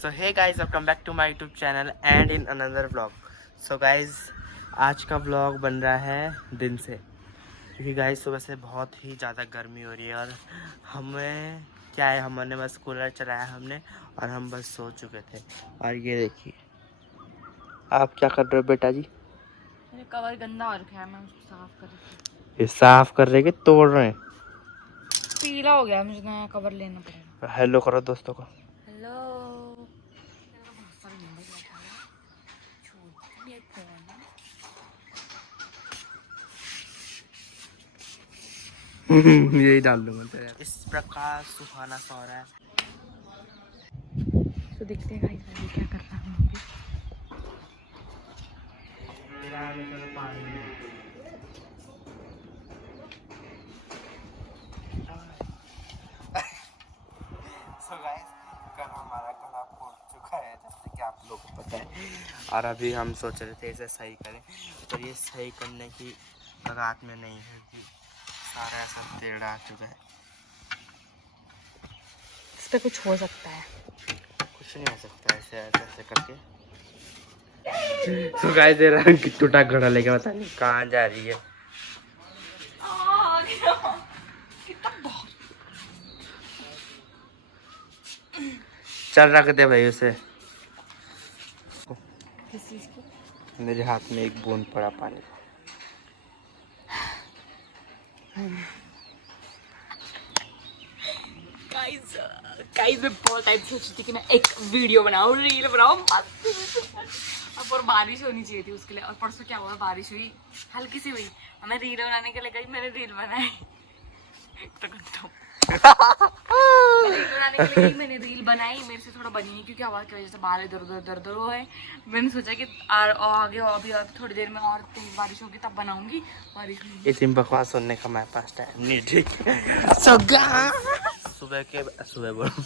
So hey guys, welcome back to my YouTube channel and in another vlog. So guys, आज का vlog बन रहा है दिन से, क्योंकि गाइस सुबह से बहुत ही ज़्यादा गर्मी हो रही है और हमें क्या है, हमने बस कूलर चलाया हमने और हम बस सो चुके थे। और ये देखिए, आप क्या कर रहे हो बेटा जी? मेरे कवर गंदा हो रखा है, मैं उसको साफ कर रही थी। ये साफ कर रहे कि तोड़ रहे हैं? पीला हो गया, मुझे नया कवर लेना पड़ेगा। हेलो करो दोस्तों को। हेलो। बहुत सारी नंबर लगा है, छोड़ ये फोन। यही डाल दूंगा तेरे। इस प्रकार सुहाना सा हो रहा है। तो देखते हैं गाइस अभी क्या कर रहा हूँ अभी। So guys, कल हमारा गला फूट चुका है, जैसे कि आप लोगों को पता है, और अभी हम सोच रहे थे इसे सही करें, पर ये सही करने की कगार में नहीं है कि सारा ऐसा टेढ़ा आ चुका है। इस पे कुछ हो सकता है? कुछ नहीं हो सकता ऐसे ऐसे ऐसे करके। तो गाइस, तेरा टूटा घड़ा लेके पता नहीं कहाँ जा रही है। चल रख दे भाई उसे। किस चीज को? मेरे हाथ में एक बूंद पड़ा पानी का। गाइस मैं बहुत टाइम से सोची थी कि मैं एक वीडियो बनाऊं, रील बनाऊं अब, और बारिश होनी चाहिए थी उसके लिए। और परसों क्या हुआ, बारिश हुई, हल्की सी हुई, मैं रील बनाने के लिए गई, मैंने रील बनाई तो रील बनाने के लिए गई, मैंने रील बनाई, मेरे से थोड़ा बनी नहीं क्योंकि आवाज की वजह से बाल इधर उधर दर्द हो है। मैंने सोचा कि आगे अभी थोड़ी देर में और तेज बारिश होगी तब बनाऊंगी, बारिश हुई। इतनी बकवास सुनने का मेरे पास टाइम नहीं, ठीक है। सुबह बोलो।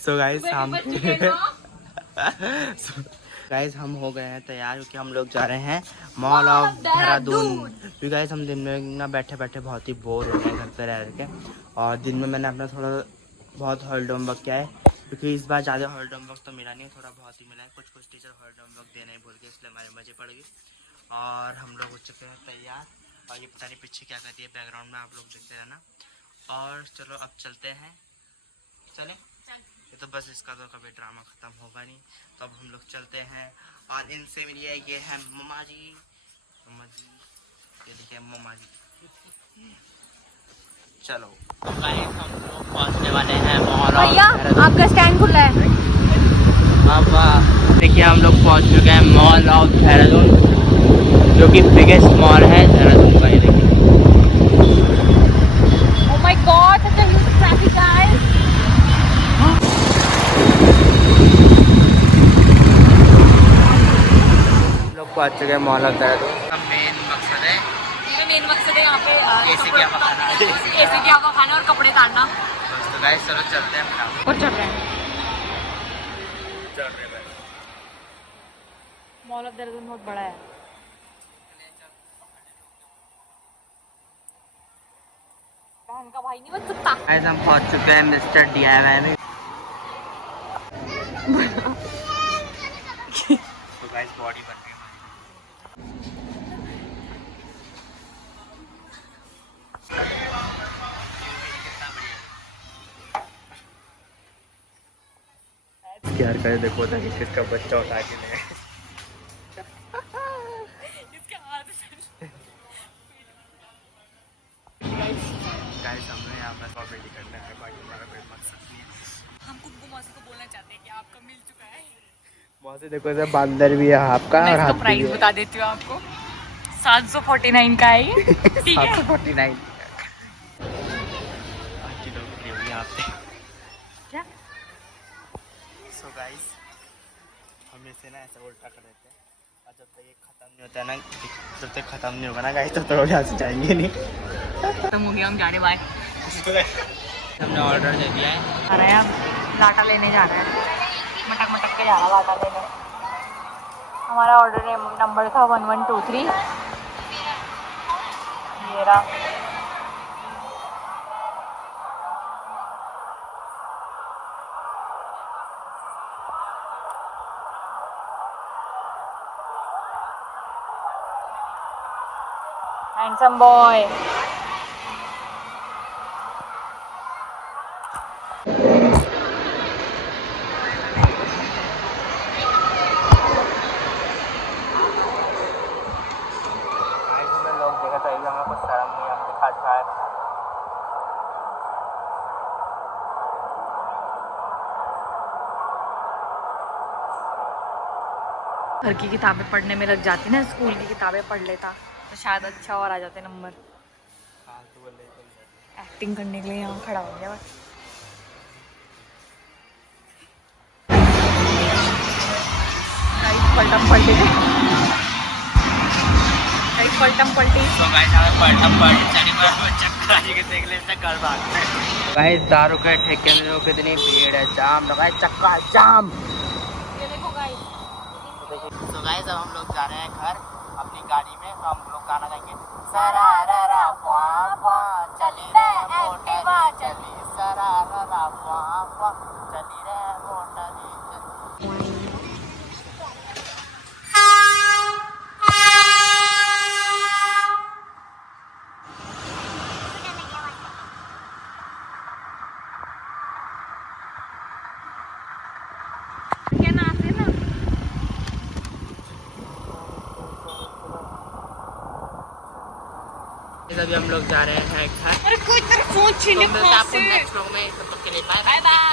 सो गाइस हम हो गए हैं तैयार, क्योंकि हम लोग जा रहे हैं मॉल ऑफ देहरादून। क्योंकि गाइस हम दिन में ना बैठे बैठे बहुत ही बोर हो गए हैं घर पे रह के, और दिन में मैंने अपना थोड़ा बहुत हॉलीडे होमवर्क किया है, क्योंकि इस बार ज़्यादा हॉलीडे होमवर्क तो मिला नहीं, थोड़ा बहुत ही मिला है। कुछ टीचर हॉलीडे होमवर्क देना ही भूल गए, इसलिए हमारे मजे पड़ गए। और हम लोग हो चुके हैं तैयार, और ये पता नहीं पीछे क्या कर रही है बैकग्राउंड में, आप लोग देखते रहना। और चलो अब चलते हैं, चले। ये तो बस इसका तो कभी ड्रामा ख़त्म होगा नहीं, तो अब हम लोग चलते हैं। और इनसे मिलिए, ये है मम्मा जी, ये देखिए मम्मा जी। चलो गाइस, हम लोग पहुंचने वाले हैं मॉल ऑफ देहरादून। आपका स्टैंड खुला है। अब देखिए, हम लोग पहुंच चुके हैं मॉल ऑफ देहरादून, जो कि बिगेस्ट मॉल है देहरादून का। ये देखिए, Oh my God, such a huge traffic, guys. हम लोग पहुंच चुके हैं मॉल ऑफ देहरादून। मेन मकसद है, मेन मकसद है यहाँ पे एसी की हवा खाना, एसी की हवा खाना और कपड़े तारना। तो गाइस चलो चलते हैं फटाफट। और चल रहे हैं, चल रहे हैं। मॉल ऑफ देहरादून बहुत बड़ा है। बहन का भाई नहीं बन सकता। गाइस हम पहुंच चुके हैं मिस्टर DIY में। तो गाइस बॉडी बन रही है हमारी। क्या कर देखो था कि किसका बच्चा उठा के ले इसके हाथ से। गाइस हमने यहाँ पर कॉमेडी करना है, बाकी हमारा कोई मकसद नहीं है। हम कुक्कू मौसी को बोलना चाहते हैं कि आपका मिल चुका है। मौसी देखो, इधर बंदर भी है आपका, मैं और इसका हाथी प्राइस भी है। बता देती हूँ आपको, 749 का है ये। ठीक है, 749। बाकी लोग भी यहाँ पे। क्या? सो गाइस, हम इसे ना ऐसा उल्टा कर देते हैं, और जब तक ये खत्म नहीं होता है ना, जब तक खत्म नहीं होगा ना गाइस, तब तक यहाँ से जाएंगे नहीं। खत्म हो गया, हम जाने बाय। हमने ऑर्डर दे दिया है। आ रहे हैं, हम लाटा लेने जा रहे हैं, मटक मटक के जा रहा लाटा लेने। हमारा ऑर्डर नंबर था 1123। ये रहा। Handsome boy. लोग देखा तो हमें कुछ शर्म नहीं, हम दिखा दिखाए। घर की किताबें पढ़ने में लग जाती ना, स्कूल की किताबें पढ़ लेता तो शायद अच्छा और आ जाते नंबर। एक्टिंग करने के लिए यहाँ खड़ा हो गया बस। पलटम पलटी गाइस दारू के ठेके में लोग कितनी भीड़ है, जाम लगा है, चक्का जाम। ये देखो गाइस। तो गाइस अब हम लोग जा रहे हैं घर अपनी गाड़ी में, तो हम लोग गाना गाएंगे सरारा फुआ फुआ चली रे मोटरी चली, सरारा फुआ फुआ चली रे मोटरी चली। अभी हम लोग जा रहे हैं घर। अरे कोई तेरा फोन छीने नेक्स्ट व्लॉग में, तब तक के लिए बाय बाय।